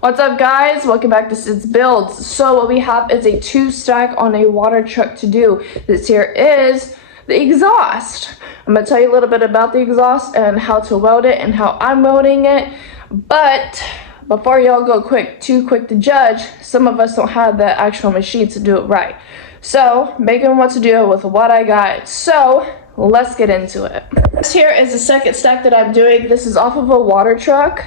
What's up, guys? Welcome back to Sid's Builds. So what we have is a 2-stack on a water truck to do. This here is the exhaust. I'm going to tell you a little bit about the exhaust and how to weld it and how I'm welding it. But before y'all go too quick to judge, some of us don't have the actual machine to do it right. So Megan wants to do it with what I got. So let's get into it. This here is the second stack that I'm doing. This is off of a water truck.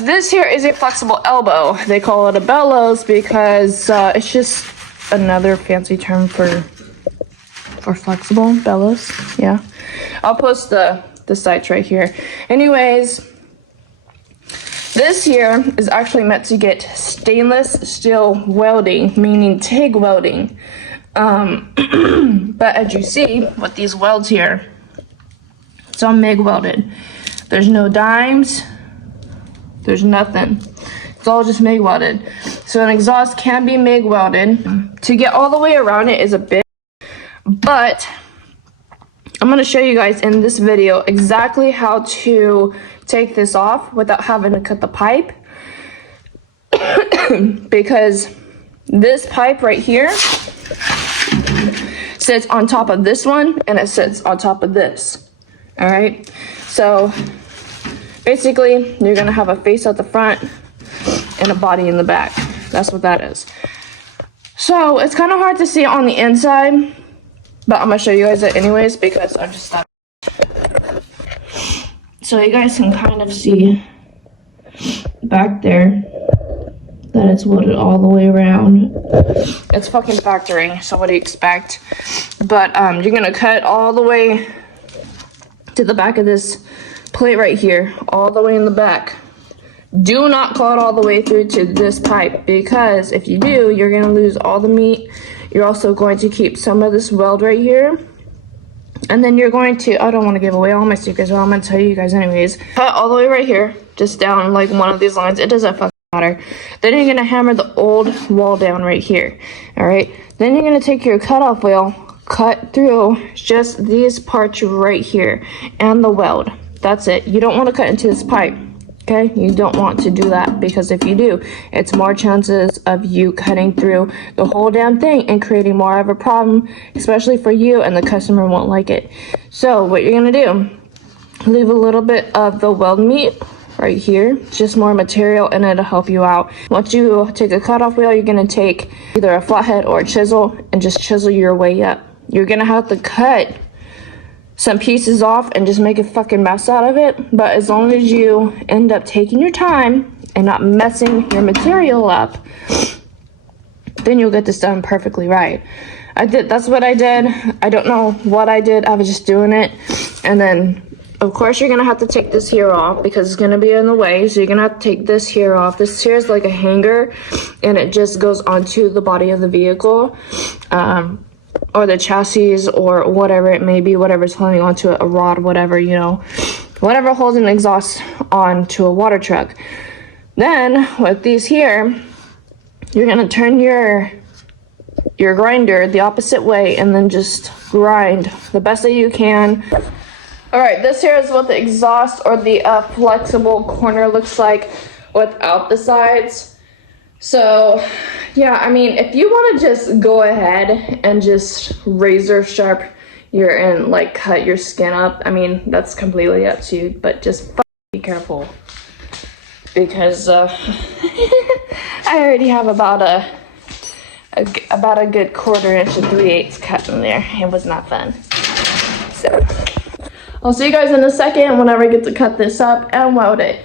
This here is a flexible elbow. They call it a bellows because it's just another fancy term for flexible bellows. Yeah, I'll post the sites right here. Anyways, this here is actually meant to get stainless steel welding, meaning TIG welding. But as you see with these welds here, it's all MIG welded. There's no dimes, there's nothing. It's all just MIG welded. So an exhaust can be MIG welded. To get all the way around it is a bit, but I'm going to show you guys in this video exactly how to take this off without having to cut the pipe. Because this pipe right here sits on top of this one and it sits on top of this. All right, so basically you're gonna have a face at the front and a body in the back. That's what that is. So it's kind of hard to see on the inside, but I'm gonna show you guys it anyways because I just thought. So you guys can kind of see back there that it's welded all the way around. It's fucking factory, so what do you expect? But you're gonna cut all the way to the back of this plate right here, all the way in the back. Do not cut all the way through to this pipe, because if you do, you're gonna lose all the meat. You're also going to keep some of this weld right here. And then you're going to, I don't want to give away all my secrets, but I'm going to tell you guys anyways. Cut all the way right here, just down like one of these lines. It doesn't fucking matter. Then you're going to hammer the old wall down right here. All right. Then you're going to take your cutoff wheel, cut through just these parts right here and the weld. That's it. You don't want to cut into this pipe. Okay, you don't want to do that, because if you do, it's more chances of you cutting through the whole damn thing and creating more of a problem, especially for you, and the customer won't like it. So what you're gonna do, leave a little bit of the weld meat right here, just more material, and it'll help you out. Once you take a cutoff wheel, you're gonna take either a flathead or a chisel and just chisel your way up. You're gonna have to cut some pieces off and just make a fucking mess out of it, but as long as you end up taking your time and not messing your material up, then you'll get this done perfectly right. That's what I did. I don't know what I did, I was just doing it. And then of course you're gonna have to take this here off because it's gonna be in the way, so you're gonna have to take this here off. This here is like a hanger and it just goes onto the body of the vehicle, or the chassis, or whatever it may be, whatever's holding onto it, a rod, whatever, you know, whatever holds an exhaust onto a water truck. Then with these here, you're gonna turn your grinder the opposite way and then just grind the best that you can. All right, this here is what the exhaust or the flexible corner looks like without the sides. So yeah, I mean, if you want to just go ahead and just razor sharp and like cut your skin up, I mean, that's completely up to you, but just be careful, because I already have about a good 1/4 inch to 3/8 cut in there. It was not fun. So I'll see you guys in a second whenever I get to cut this up and weld it.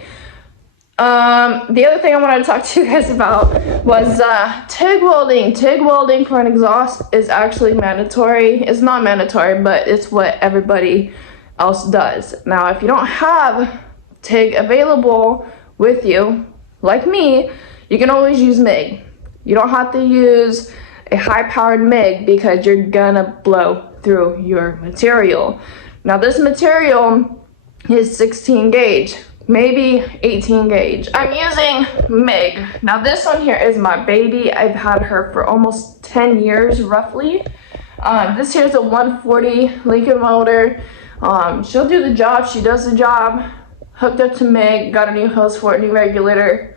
The other thing I wanted to talk to you guys about was TIG welding. TIG welding for an exhaust is actually mandatory. It's not mandatory, but it's what everybody else does. Now, if you don't have TIG available with you, like me, you can always use MIG. You don't have to use a high-powered MIG because you're gonna blow through your material. Now, this material is 16 gauge. Maybe 18 gauge. I'm using MIG. Now this one here is my baby. I've had her for almost 10 years roughly. This here is a 140 Lincoln motor. She'll do the job. She does the job. Hooked up to MIG. Got a new hose for it, new regulator.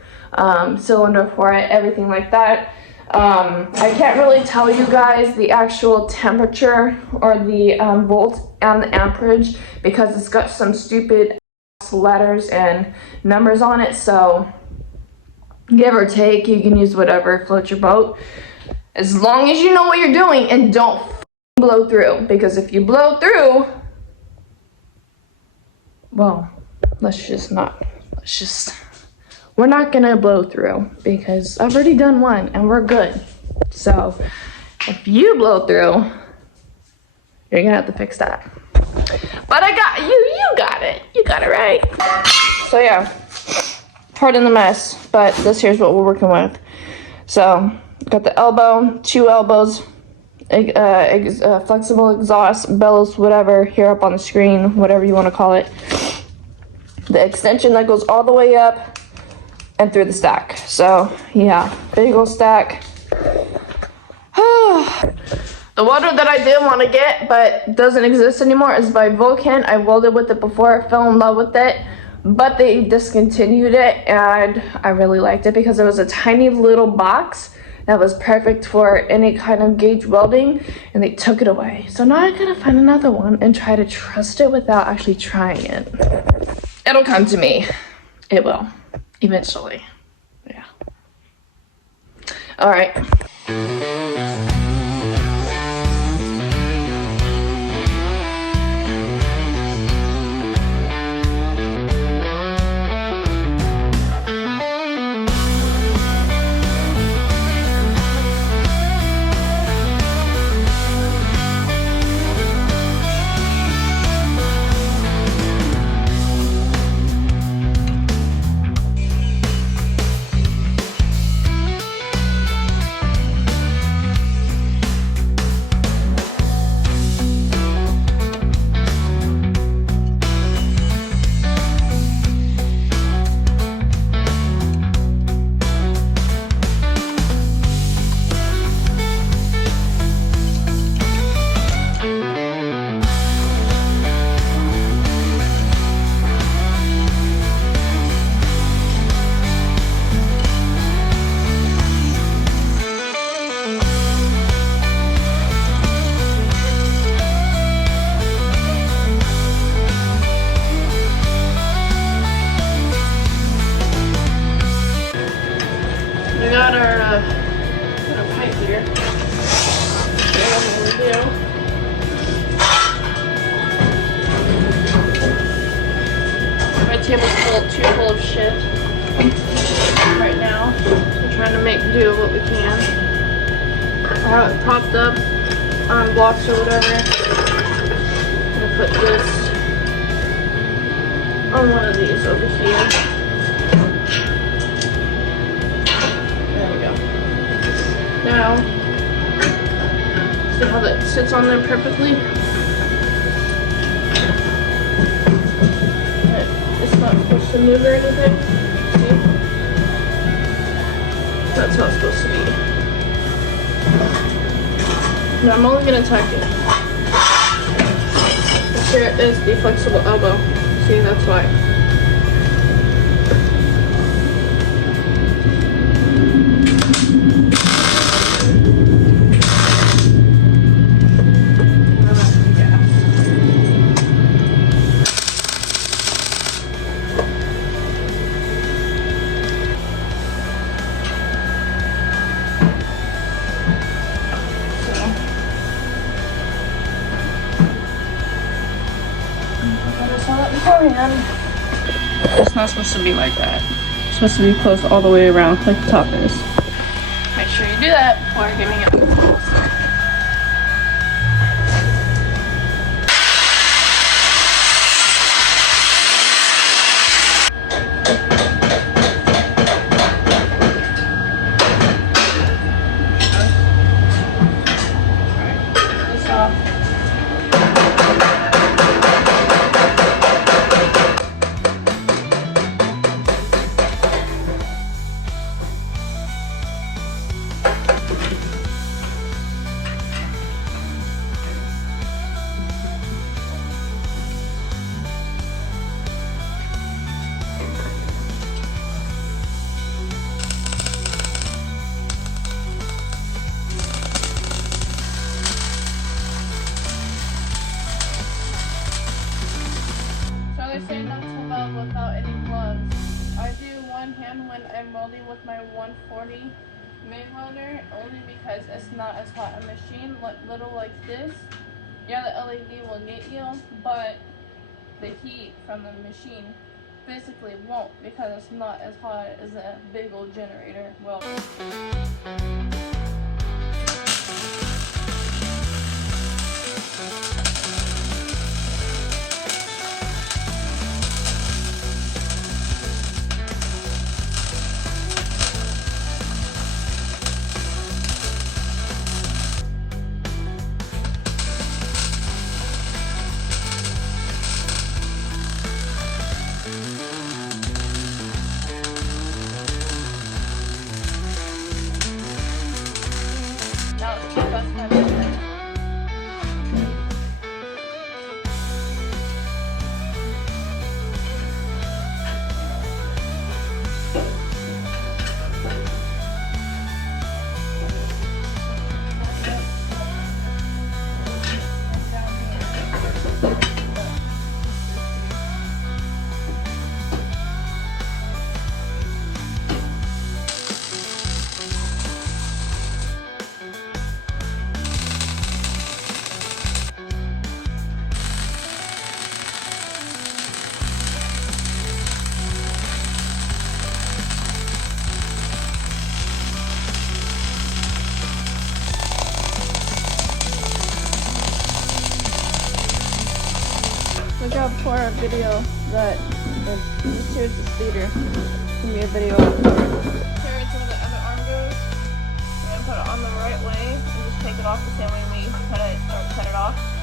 cylinder for it, everything like that. I can't really tell you guys the actual temperature or the volt and the amperage because it's got some stupid letters and numbers on it, so give or take, you can use whatever floats your boat as long as you know what you're doing and don't blow through, because if you blow through, well, we're not gonna blow through because I've already done one and we're good. So if you blow through, you're gonna have to fix that. But I got you got it. You got it right. So yeah, pardon the mess, but this here's what we're working with. So got the elbow, 2 elbows, flexible exhaust, bellows, whatever, here up on the screen, whatever you want to call it. The extension that goes all the way up and through the stack. So yeah, big old stack. The welder that I did want to get but doesn't exist anymore is by Vulcan. I welded with it before, I fell in love with it, but they discontinued it and I really liked it because it was a tiny little box that was perfect for any kind of gauge welding, and they took it away. So now I gotta find another one and try to trust it without actually trying it. It'll come to me. It will. Eventually. Yeah. All right. Got our pipe here. That's what we do. My table's too full of shit right now. I'm trying to make do what we can. I have it propped up on blocks or whatever. I'm gonna put this on one of these over here. Now, see how that sits on there perfectly? It's not supposed to move or anything. See? That's how it's supposed to be. Now I'm only going to tuck it. Here is the flexible elbow. See, that's why. It's not supposed to be like that. It's supposed to be closed all the way around like the top is. Make sure you do that before giving it close. I say not to weld without any gloves. I do one hand when I'm welding with my 140 MIG welder, only because it's not as hot a machine, little like this. Yeah, the LED will get you, but the heat from the machine physically won't, because it's not as hot as a big old generator welder. Now let's keep us my business. Look out for a video that is, here's the speeder. It's gonna be a video. Here's where the other arm goes. We're gonna put it on the right way and just take it off the same way we cut it off.